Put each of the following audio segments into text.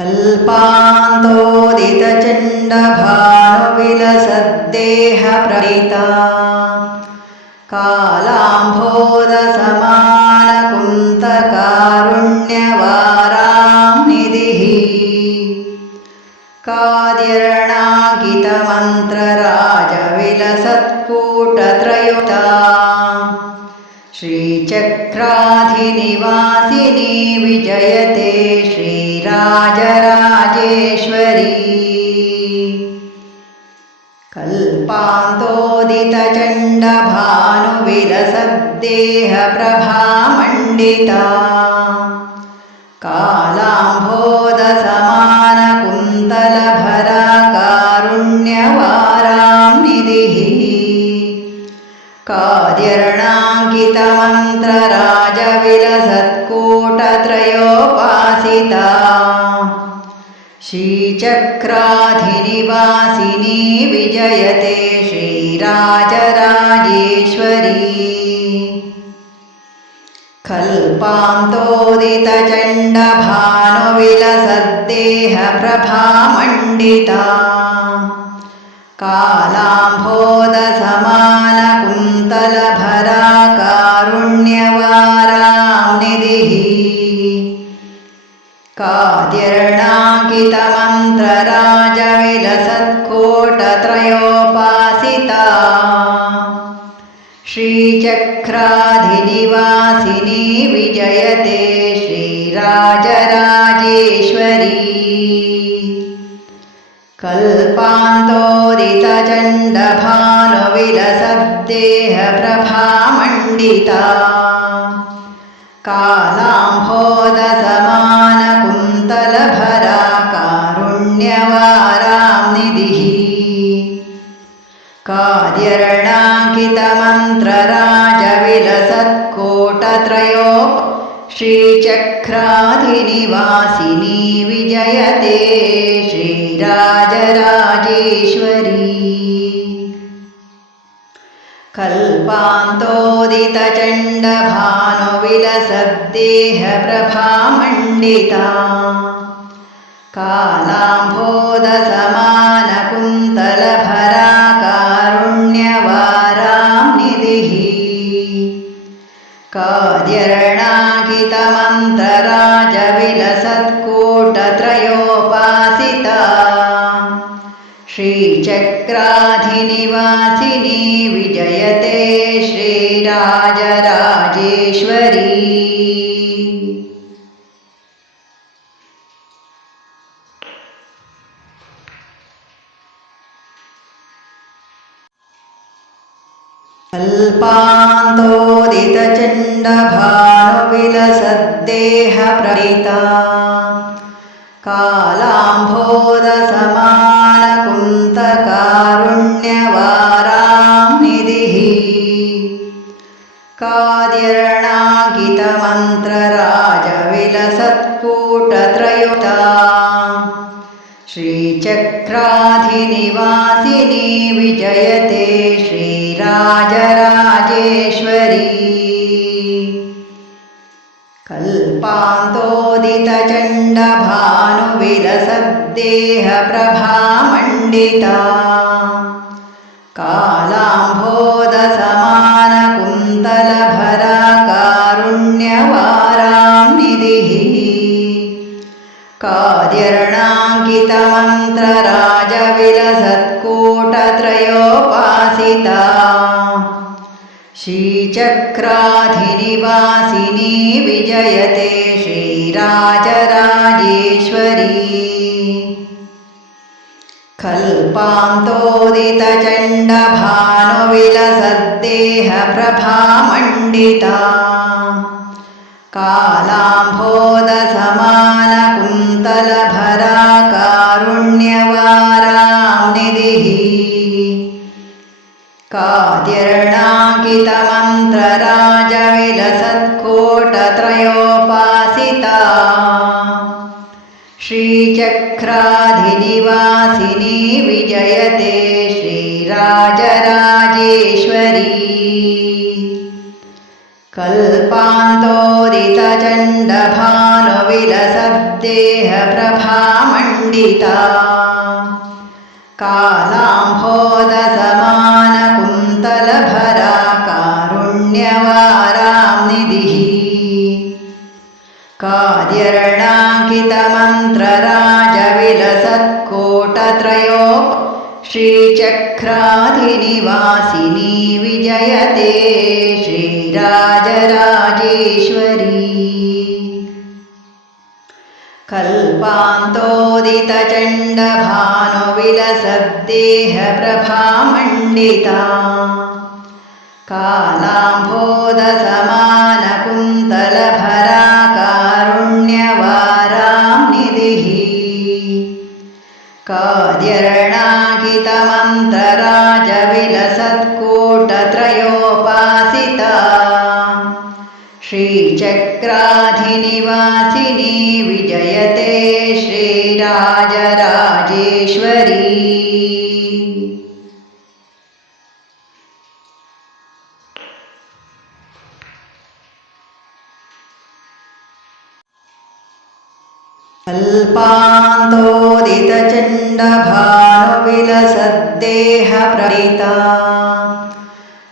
कल्पान्तोदितचण्डभानुविलसद्देहप्रहिता कालाम्भोदसमानकुन्तकारुण्यवारां निधिः काद्यर्णाङ्कितमन्त्रराजविलसत्कूटत्रयुता श्रीचक्राधिनिवासिनी विजयते श्रीराजराजेश्वरी कल्पान्तोदितचण्डभानुविलसद्देहप्रभामण्डिता कालाम्भोदसमानकुन्तलभराकारुण्यवारां श्रीचक्राधिनिवासिनी विजयते श्रीराजराजेश्वरी। कल्पान्तोदितचण्डभानुविलसद्देहप्रभामण्डिता। कालाम्भोदसमानकुन्तलभराकारुण्यवारां काद्यर्णाङ्कितमन्त्रराजविलसत्कोटत्रयोपासिता श्रीचक्राधिनिवासिनी विजयते श्रीराजराजेश्वरी। कल्पान्तोदितचण्डभानुविलसद्देहप्रभामण्डिता कालाम्भोदसमानकुन्तलभराकारुण्यवारां निधिः काद्यर्णाङ्कितमन्त्रराजविलसत्कोटत्रयो श्रीचक्राधिनिवासिनी विजयते श्रीराजराजेश्वरी। कल्पान्तोदितचण्डभानुविलसद्देहप्रभामण्डिता कालाम्भोदसमानकुन्तलभराकारुण्यवारां निधिः काद्यर्णाङ्कितमन्त्रराजविलसत्कूटत्रयोपासिता श्रीचक्राधिनिवासिनी विजयते श्रीराजराजेश्वरी कल्पान्तोदितचण्डभानुविलसद्देहप्रहिता कालाम्भोदसमानकुन्तकारुण्यवारां निधिः काद्यर्णाङ्कितमन्त्रराजविलसत्कूटत्रयुता श्रीचक्राधिनिवासिनी विजयते श्रीराजराजेश्वरी। कल्पान्तोदितचण्डभानुविलसद्देहप्रभामण्डिता कालाम्भोदसमानकुन्तलभराकारुण्यवारां श्रीचक्राधिनिवासिनी विजयते श्रीराजराजेश्वरी। कल्पान्तोदितचण्डभानुविलसद्देहप्रभामण्डिता। कालाम्भोदसमानकुन्तलभराकारुण्यवारां निधिः काद्यर्णाङ्कितमन्त्रराजविलसत्कोटत्रयोपासिता श्रीचक्राधिनिवासिनी विजयते श्रीराजराजेश्वरी। कल्पान्तोदितचण्डभानुविलसद्देहप्रभामण्डिता विलसद्देहप्रभामण्डिता कालाम्भोदसमानकुन्तलभरा कारुण्यवारां निधिः कार्यरणाङ्कितमन्त्रराजविलसत्कोटत्रयोप श्रीचक्राधिनिवासिनी विजयते श्रीराजराजेश्वरी कल्पान्तोदितचण्डभानुविलसद्देहप्रभामण्डिता कालाम्भोदसमानकुन्तलभरा कारुण्यवारां निधिः काद्यरणाकितमन्त्रराजविलसत्कोटत्रयोपासिता कल्पान्तोदितचण्डभानुविलसद्देहप्रहिता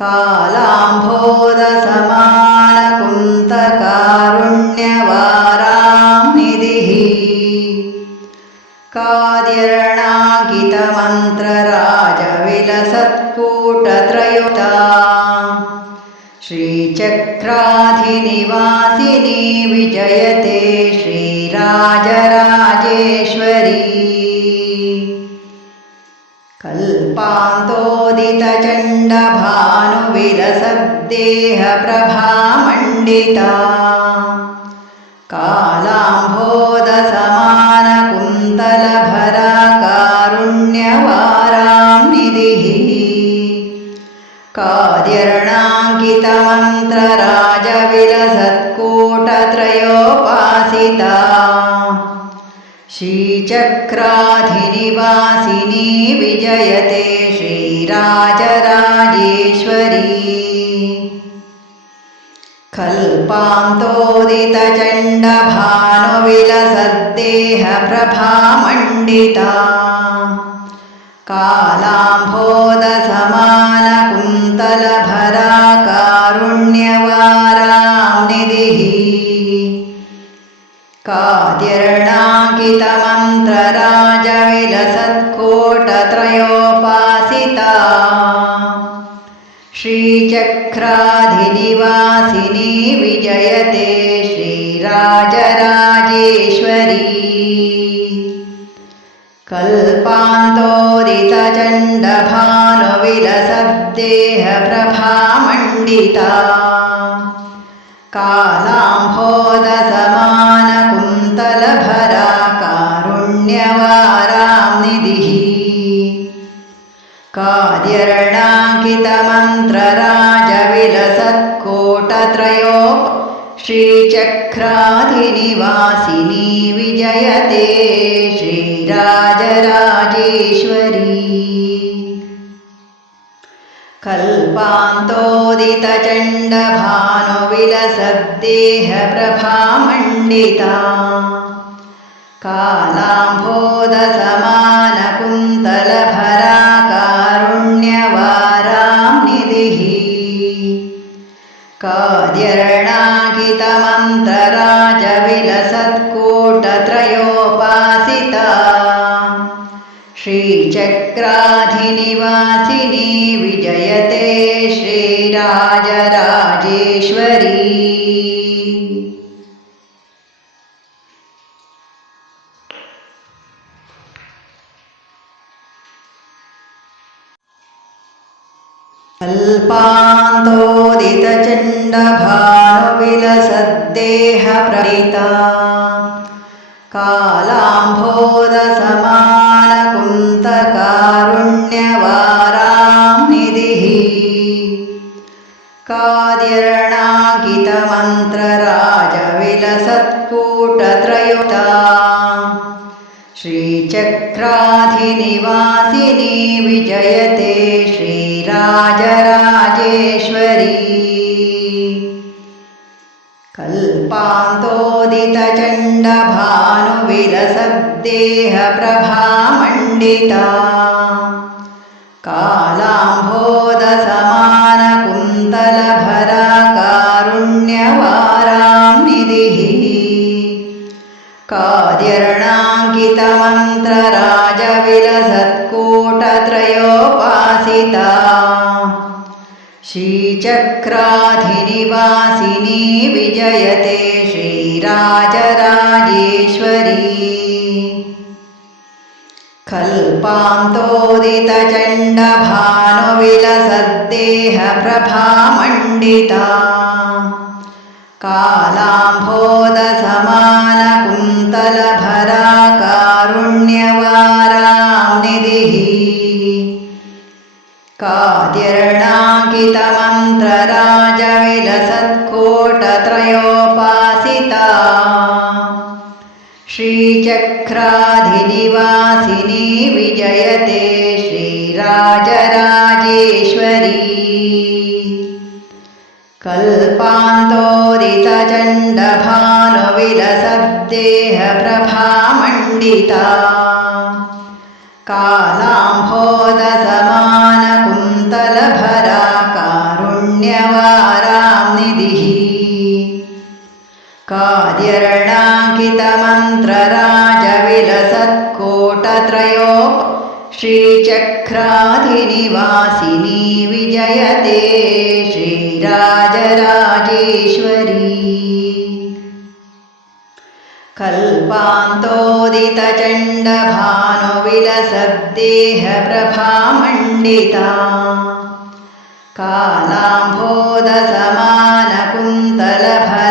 कालाम्भोदसमानकुन्तकारुण्यवारां निधिः काद्यरणाकितमन्त्रराजविलसत्कूटत्रयुता श्रीचक्राधिनिवासिनी विजयते श्रीराजराजेश्वरी कल्पान्तोदितचण्डभानुविलसद्देहप्रभामण्डिता कालाम्भोदसमानकुन्तलभरा श्रीचक्राधिनिवासिनी विजयते श्रीराजराजेश्वरी। कल्पान्तोदितचण्डभानुविलसद्देहप्रभामण्डिता। कालाम्भोदसमानकुन्तलभरा कारुण्यवारां निधिः काद्यरणाकितमन्त्रराजविलसत्कोटत्रयोपासिता श्रीचक्राधिनिवासिनी विजयते श्रीराजराजेश्वरी। कल्पान्तोदितचण्डभानुविलसद्देहप्रभामण्डिता। कालाम्भोदसमानकुन्तलभरा कारुण्यवारां निधिः। काद्यरणाकितमन्त्रराजविलसत्कोटत्रयोप श्रीचक्राधिनिवासिनी विजयते श्रीराजराजेश्वरी। कल्पान्तोदितचण्डभानुविलसद्देहप्रभामण्डिता कालाम्भोदसमानकुन्तलभरा कारुण्यवारां निधिः काद्यरणाकितमन्त्रराजविलसत्कोटत्रयोपासिता श्रीचक्राधिनिवासिनी विजयते श्रीराजराजेश्वरी कल्पान्तोदितचण्डभानुविलसद्देहप्रहिता कालाम्भोदसमानकुन्तकारुण्यवारां निधिः काद्यरणाकितमन्त्रराजविलसत्कूटत्रयुता श्रीचक्राधिनिवासिनी विजयते श्रीराजराजेश्वरी। कल्पान्तोदितचण्डभानुविलसद्देहप्रभामण्डिता कालाम्भोदसमानकुन्तलभरा श्रीचक्राधिनिवासिनी विजयते श्रीराजराजेश्वरी। कल्पान्तोदितचण्डभानुविलसद्देहप्रभामण्डिता। कालाम्भोदसमानकुन्तलभरा कारुण्यवारां निधिः काद्यर्णाङ्कितमन्त्रराजविलसत्कोटत्रयोपासिता श्रीचक्राधिनिवासिनी विजयते श्रीराजराजेश्वरी। कल्पान्तोदितचण्डभानुविलसद्देहप्रभामण्डिता कालाम्भोदसमानकुन्तलभरा श्रीराजराजेश्वरी कल्पान्तोदितचण्डभानुविलसद्देहप्रभामण्डिता कालाम्भोदसमानकुन्तलभरा